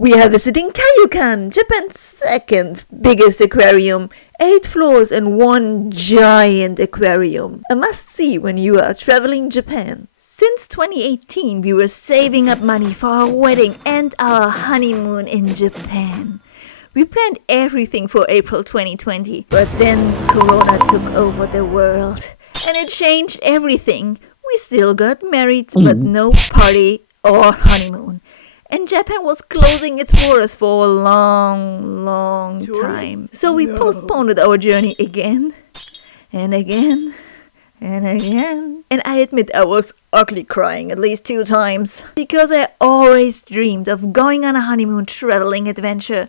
We are visiting Kaiyukan, Japan's second biggest aquarium. 8 floors and 1 giant aquarium. A must-see when you are traveling Japan. Since 2018, we were saving up money for our wedding and our honeymoon in Japan. We planned everything for April 2020, but then Corona took over the world. And it changed everything. We still got married, but no party or honeymoon. And Japan was closing its borders for a long time. So we postponed our journey again and again and again. And I admit I was ugly crying at least 2 times. Because I always dreamed of going on a honeymoon traveling adventure.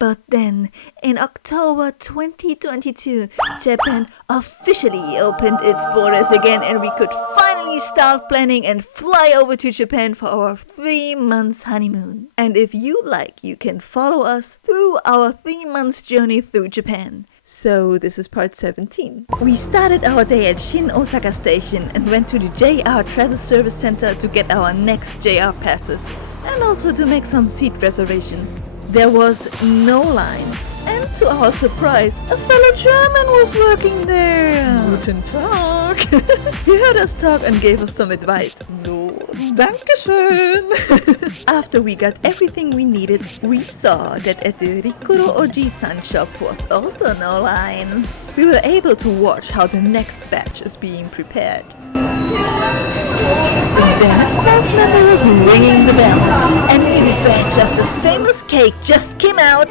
But then, in October 2022, Japan officially opened its borders again and we could finally start planning and fly over to Japan for our 3 months honeymoon. And if you like, you can follow us through our 3 months journey through Japan. So this is part 17. We started our day at Shin-Osaka Station and went to the JR Travel Service Center to get our next JR passes and also to make some seat reservations. There was no line, and to our surprise, a fellow German was working there. Guten Tag. He heard us talk and gave us some advice. So, Dankeschön. After we got everything we needed, we saw that at the Rikuro Ojiisan shop was also no line. We were able to watch how the next batch is being prepared. Then a staff member was ringing the bell. A new batch of the famous cake just came out.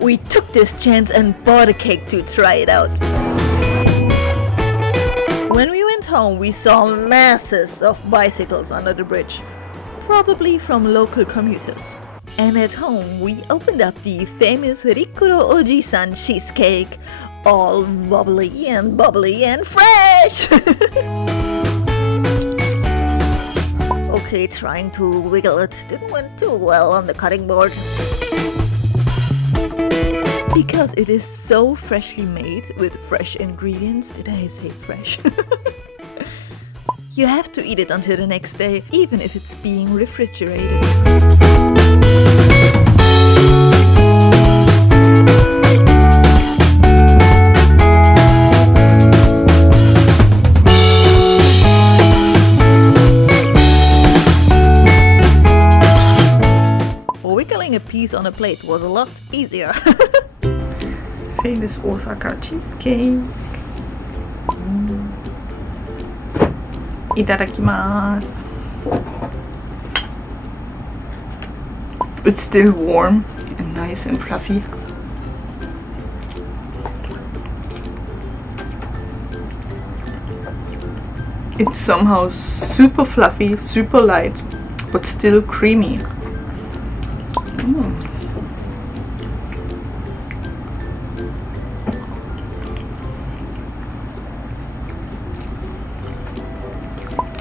We took this chance and bought a cake to try it out. When we went home, we saw masses of bicycles under the bridge, probably from local commuters. And at home, we opened up the famous Rikuro Ojiisan cheesecake, all wobbly and bubbly and fresh. Okay, trying to wiggle it didn't went too well on the cutting board. Because it is so freshly made with fresh ingredients. Did I say fresh? You have to eat it until the next day, even if it's being refrigerated. Wiggling a piece on a plate was a lot easier. Famous Osaka cheesecake. Itadakimasu. It's still warm and nice and fluffy. It's somehow super fluffy, super light, but still creamy.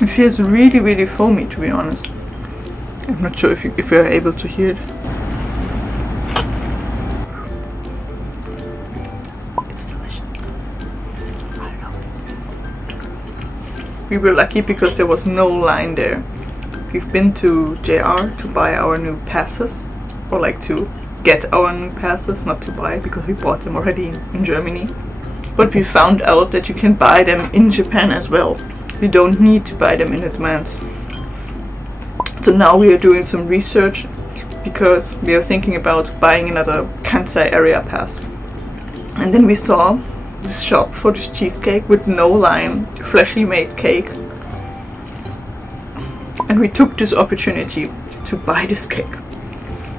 It feels really foamy, to be honest. I'm not sure if you're able to hear it. It's delicious. I don't know. We were lucky because there was no line there. We've been to JR to buy our new passes, or like to get our new passes, not to buy because we bought them already in Germany. But we found out that you can buy them in Japan as well. You don't need to buy them in advance. So now we are doing some research because we are thinking about buying another Kansai area pass. And then we saw this shop for this cheesecake with no line, freshly made cake. And we took this opportunity to buy this cake.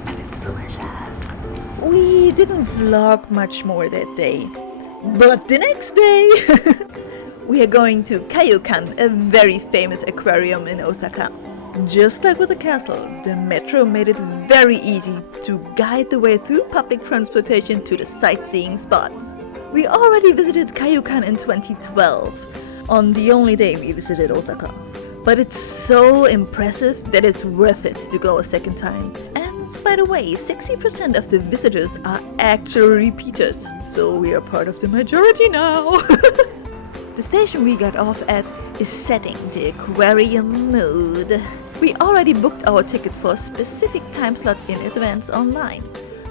And it's delicious. We didn't vlog much more that day. But the next day, we are going to Kaiyukan, a very famous aquarium in Osaka. Just like with the castle, the metro made it very easy to guide the way through public transportation to the sightseeing spots. We already visited Kaiyukan in 2012, on the only day we visited Osaka. But it's so impressive that it's worth it to go a second time. And by the way, 60% of the visitors are actual repeaters, so we are part of the majority now. The station we got off at is setting the aquarium mood. We already booked our tickets for a specific time slot in advance online.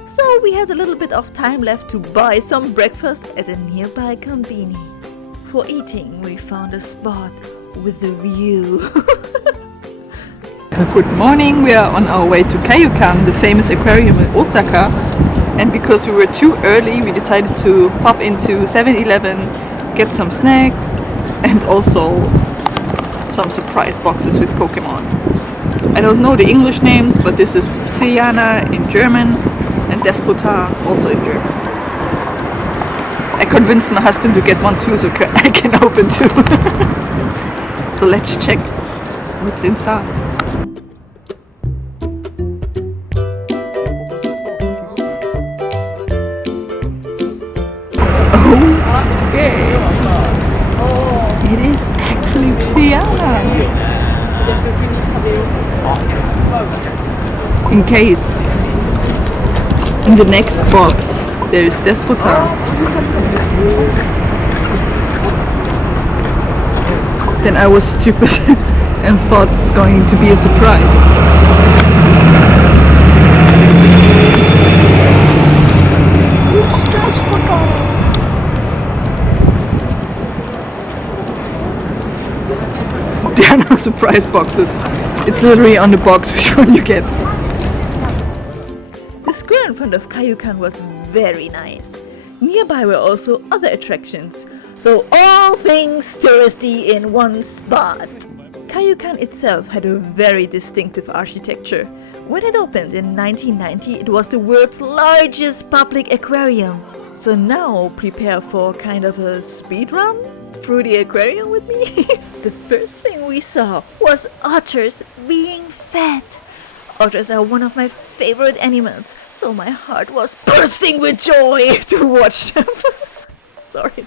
So we had a little bit of time left to buy some breakfast at a nearby Conbini. For eating, we found a spot with a view. Good morning, we are on our way to Kaiyukan, the famous aquarium in Osaka. And because we were too early, we decided to pop into 7-Eleven, get some snacks and also some surprise boxes with Pokémon. I don't know the English names, but this is Psyana in German and Despota also in German. I convinced my husband to get one too, so I can open two. So let's check what's inside. Okay. It is actually Psyana. In case in the next box there is Despota. Then I was stupid and thought it's going to be a surprise. There are no surprise boxes. It's literally on the box which one you get. The square in front of Kaiyukan was very nice. Nearby were also other attractions. So all things touristy in one spot. Kaiyukan itself had a very distinctive architecture. When it opened in 1990, it was the world's largest public aquarium. So now prepare for kind of a speed run through the aquarium with me. The first thing we saw was otters being fed. Otters are one of my favorite animals, so my heart was bursting with joy to watch them. Sorry.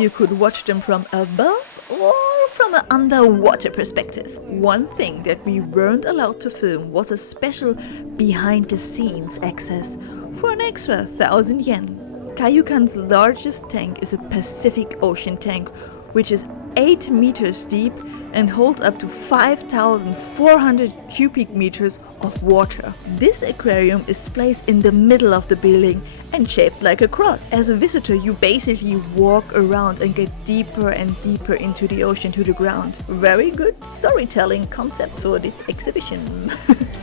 You could watch them from above or from an underwater perspective. One thing that we weren't allowed to film was a special behind-the-scenes access for an extra 1,000 yen. Kaiyukan's largest tank is a Pacific Ocean tank, which is 8 meters deep and holds up to 5,400 cubic meters of water. This aquarium is placed in the middle of the building and shaped like a cross. As a visitor, you basically walk around and get deeper and deeper into the ocean to the ground. Very good storytelling concept for this exhibition.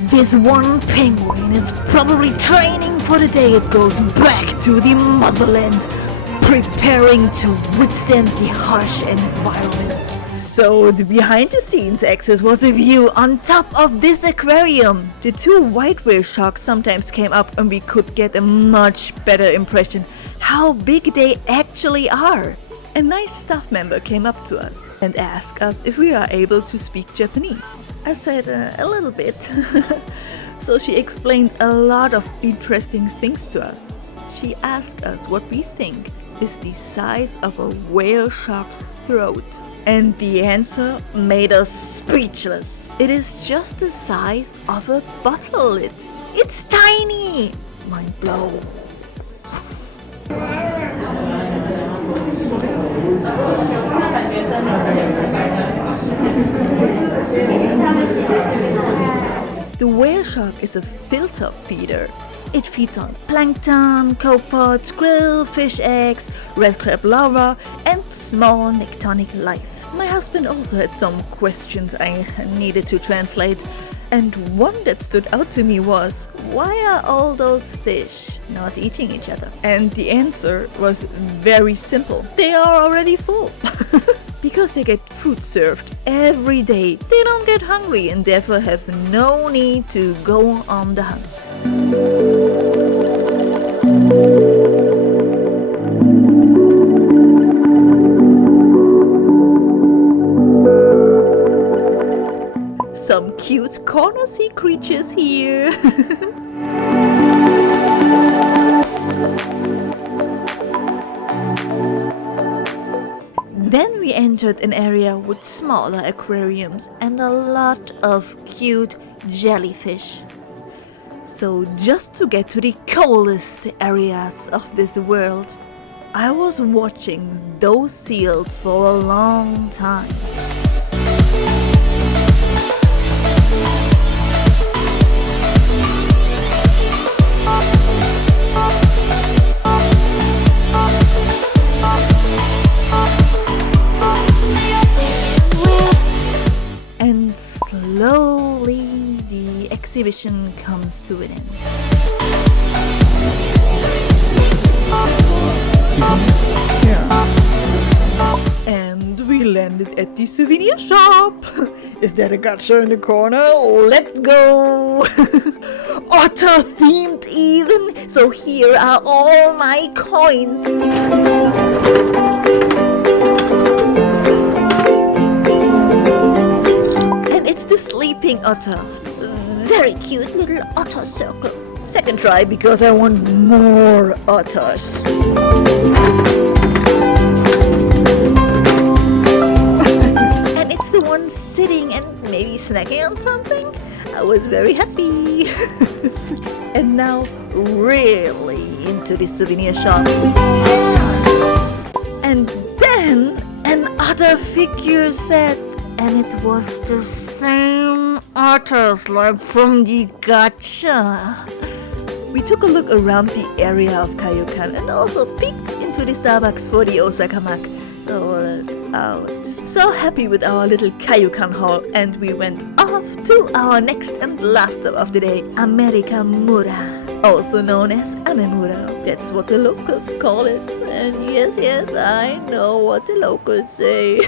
This one penguin is probably training for the day it goes back to the motherland, preparing to withstand the harsh environment. So the behind the scenes access was a view on top of this aquarium. The two white whale sharks sometimes came up and we could get a much better impression how big they actually are. A nice staff member came up to us and asked us if we are able to speak Japanese. I said a little bit. So she explained a lot of interesting things to us. She asked us what we think is the size of a whale shark's throat. And the answer made us speechless. It is just the size of a bottle lid. It's tiny! Mind blown. The whale shark is a filter feeder. It feeds on plankton, copepods, krill, fish eggs, red crab larvae, and small nectonic life. My husband also had some questions I needed to translate, and one that stood out to me was, why are all those fish not eating each other? And the answer was very simple. They are already full. Because they get food served every day, they don't get hungry and therefore have no need to go on the hunt. Some cute corner sea creatures here. Then we entered an area with smaller aquariums and a lot of cute jellyfish. So just to get to the coolest areas of this world, I was watching those seals for a long time. And slowly the exhibition comes to an end. And we landed at the souvenir shop. Is there a gacha in the corner? Let's go! Otter themed even. So here are all my coins. And it's the sleeping otter. Very cute little otter circle. Second try because I want more otters. And it's the one sitting and maybe snacking on something. I was very happy. And now really into the souvenir shop. And then an otter figure set. And it was the same otters like from the gacha. We took a look around the area of Kaiyukan and also peeked into the Starbucks for the Osaka mug. Sorted out. So happy with our little Kaiyukan haul, and we went off to our next and last stop of the day, Mura, also known as Amemura. That's what the locals call it. And yes, I know what the locals say.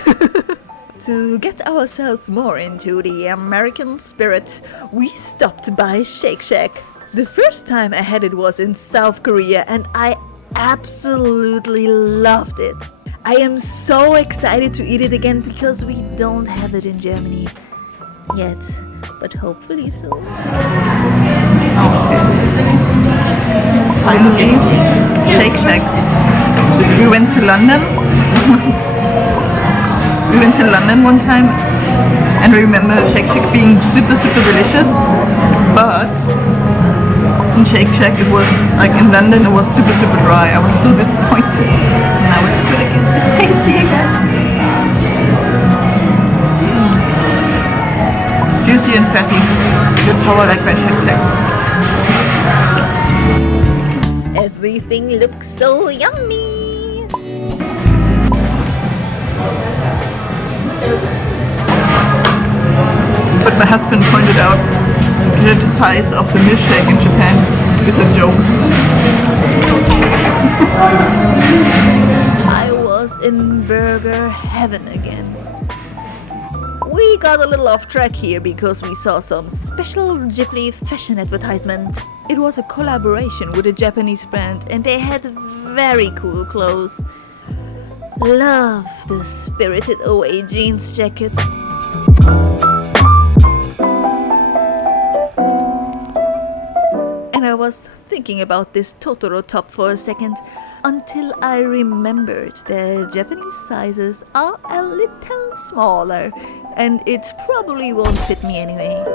To get ourselves more into the American spirit, we stopped by Shake Shack. The first time I had it was in South Korea and I absolutely loved it. I am so excited to eat it again because we don't have it in Germany yet, but hopefully soon. Finally, Shake Shack. We went to London. We went to London one time and I remember Shake Shack being super delicious, but in Shake Shack it was, like in London it was super dry. I was so disappointed. Now it's good again. It's tasty again. Juicy and fatty. That's how I like my Shake Shack. Everything looks so yummy. But my husband pointed out that the size of the milkshake in Japan is a joke. I was in burger heaven again. We got a little off track here because we saw some special Ghibli fashion advertisement. It was a collaboration with a Japanese brand and they had very cool clothes. Love the Spirited Away jeans jacket. And I was thinking about this Totoro top for a second until I remembered the Japanese sizes are a little smaller and it probably won't fit me anyway.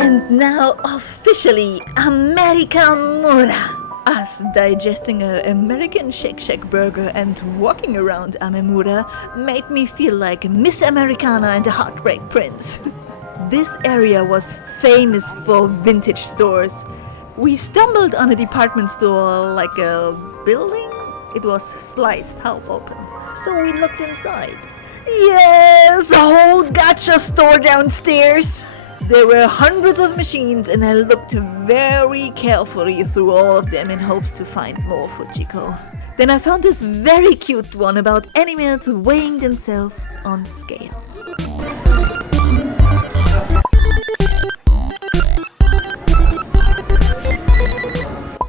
And now officially Mura. Us digesting an American Shake Shack burger and walking around Amemura made me feel like Miss Americana and the Heartbreak Prince. This area was famous for vintage stores. We stumbled on a department store like a building. It was sliced half open. So we looked inside. Yes, a whole gacha store downstairs. There were hundreds of machines and I looked very carefully through all of them in hopes to find more Fujiko. Then I found this very cute one about animals weighing themselves on scales.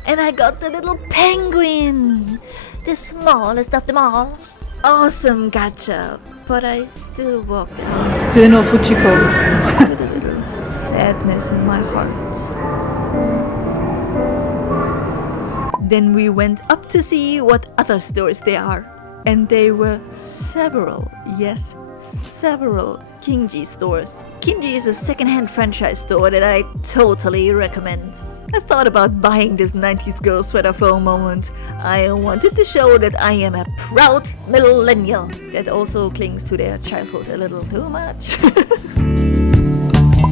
And I got the little penguin, the smallest of them all. Awesome gacha, but I still walked out. Still no Fujiko. With a little sadness in my heart. Then we went up to see what other stores there are. And there were several, yes, several Kinji stores. Kinji is a second-hand franchise store that I totally recommend. I thought about buying this 90s girl sweater for a moment. I wanted to show that I am a proud millennial that also clings to their childhood a little too much.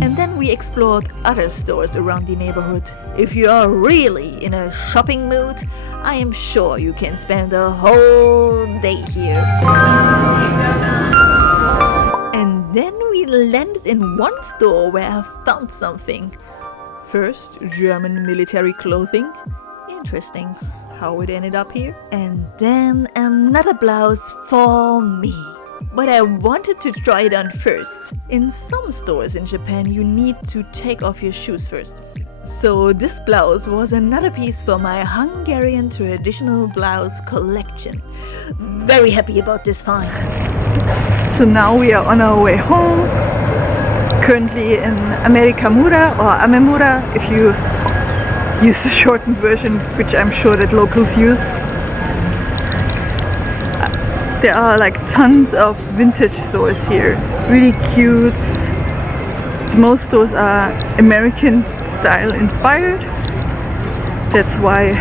And then we explored other stores around the neighborhood. If you are really in a shopping mood, I am sure you can spend a whole day here. And then we landed in one store where I found something. First, German military clothing. Interesting how it ended up here. And then another blouse for me. But I wanted to try it on first. In some stores in Japan, you need to take off your shoes first. So this blouse was another piece for my Hungarian traditional blouse collection. Very happy about this find. So now we are on our way home. Currently in America Mura or Amemura if you use the shortened version, which I'm sure that locals use. There are like tons of vintage stores here, really cute. Most stores are American style inspired. That's why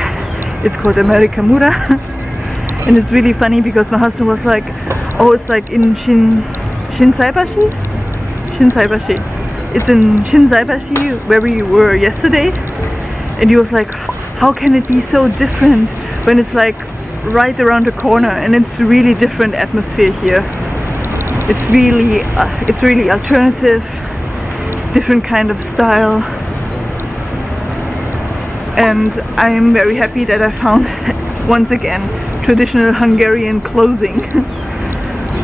it's called America Mura. And it's really funny because my husband was like, oh, it's like in Shinsaibashi? Shinsaibashi. It's in Shinsaibashi where we were yesterday. And he was like, how can it be so different when it's like right around the corner? And it's really different atmosphere here. It's really alternative, different kind of style. And I'm very happy that I found once again traditional Hungarian clothing.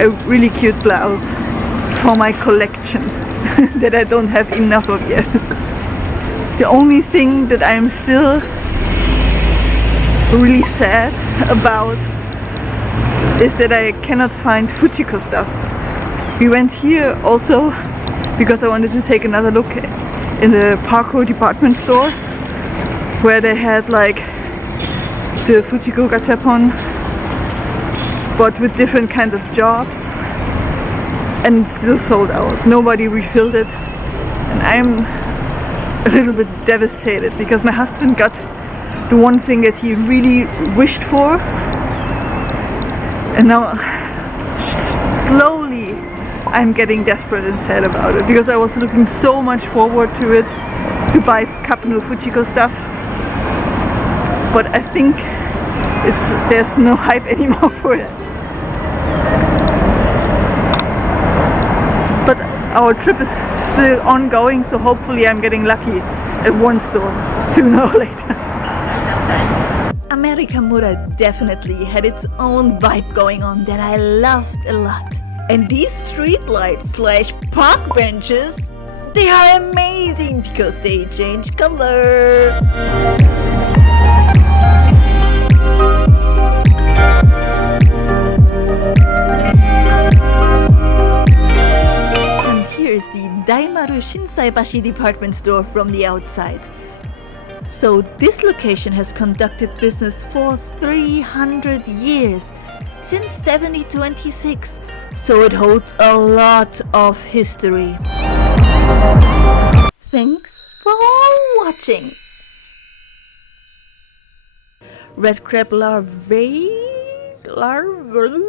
A really cute blouse for my collection that I don't have enough of yet. The only thing that I'm still really sad about is that I cannot find Fujiko stuff. We went here also because I wanted to take another look in the Parko department store where they had like the Fujiko gachapon but with different kinds of jobs, and it's still sold out. Nobody refilled it, and I'm a little bit devastated because my husband got the one thing that he really wished for, and now slowly I'm getting desperate and sad about it because I was looking so much forward to it, to buy Cup no Fujiko stuff, but I think there's no hype anymore for it. But our trip is still ongoing, so hopefully I'm getting lucky at one store sooner or later. America Mura definitely had its own vibe going on that I loved a lot. And these street lights / park benches, they are amazing because they change color. Is the Daimaru Shinsaibashi department store from the outside. So this location has conducted business for 300 years, since 1726, so it holds a lot of history. Thanks for watching. Red crab larvae? Larva.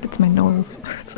That's my nose.